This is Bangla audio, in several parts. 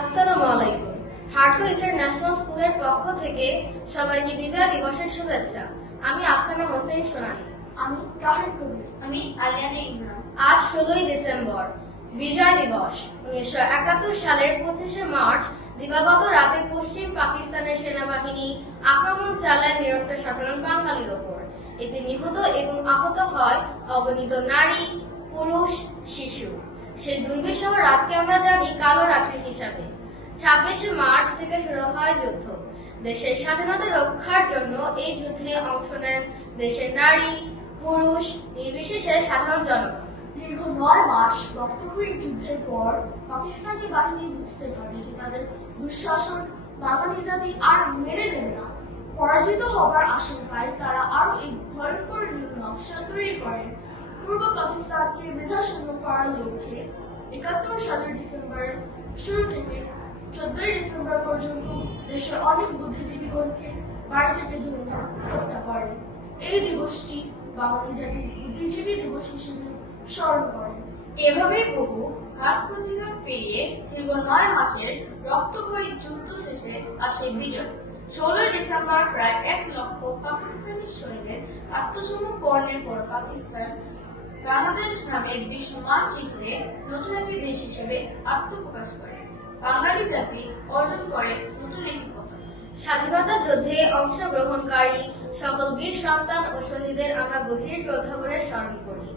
আসসালামু আলাইকুম। হার্টো ইন্টারন্যাশনাল স্কুলের পক্ষ থেকে সবাইকে বিজয় দিবসের শুভেচ্ছা। আমি আফসানা হোসেন সোনালী। আমি তাহের কবির। আমি আলিয়ানা ইমরান। আজ 16ই ডিসেম্বর, বিজয় দিবস। 1971 সালের 25শে মার্চ দিবাগত রাতে পশ্চিম পাকিস্তানের সেনাবাহিনী আক্রমণ চালায় নিরস্ত্র সাধারণ বাঙালির ওপর। এতে নিহত এবং আহত হয় অগণিত নারী, পুরুষ, শিশু। সেই দুর্বিষহ রাতকে আমরা জানি কালো রাত্রি হিসাবে। 26শে মার্চ থেকে শুরু হয় যুদ্ধ। দেশের স্বাধীনতা রক্ষার জন্য এই যুদ্ধে অংশ নেন দেশের নারী, পুরুষ নির্বিশেষে সাধারণ জনগণ। দীর্ঘ 9 মাস রক্তক্ষয়ী যুদ্ধের পর পাকিস্তানি বাহিনী বুঝতে পারে যে তাদের দুঃশাসন বাঙালি জাতি আর মেনে নেবে না। পরাজিত হবার আশঙ্কায় তারা আরো এক ভয়ঙ্কর নীল নকশা তৈরি করেন। পূর্ব পাকিস্তানকে মেধাশূন্য করার লক্ষ্যে 71 সালের ডিসেম্বরের শুরু থেকে 14ই ডিসেম্বর পর্যন্ত দেশের অনেক বুদ্ধিজীবীগণকে বাড়ি থেকে দূরে হত্যা করেন। এই দিবসটি বাঙালি জাতির বুদ্ধিজীবী দিবস হিসেবে স্মরণ করেন। এভাবেই বহু ঘাত প্রতিঘাত পেরিয়ে দীর্ঘ 9 মাসের রক্তক্ষয়ী যুদ্ধ শেষে আসে বিজয়। 16 ডিসেম্বর প্রায় 1 লক্ষ পাকিস্তানি সৈন্যের আত্মসমর্পণের পর পাকিস্তান বাংলাদেশ নামে বিশ্ব মানচিত্রে নতুন একটি দেশ হিসেবে আত্মপ্রকাশ করে। বাঙালি জাতি অর্জন করে নতুন একটি পতাকা। স্বাধীনতা যুদ্ধে অংশগ্রহণকারী সকল বীর সন্তান ও শহীদদের আমরা গভীর শ্রদ্ধা করে স্মরণ করি।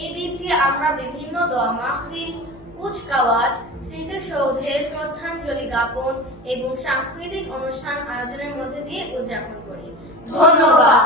এই দিনটি আমরা বিভিন্ন দোয়া মাহফিল, কুচকাওয়াজ, স্মৃতিসৌধে শ্রদ্ধাঞ্জলি জ্ঞাপন এবং সাংস্কৃতিক অনুষ্ঠান আয়োজনের মধ্যে দিয়ে উদযাপন করি। ধন্যবাদ।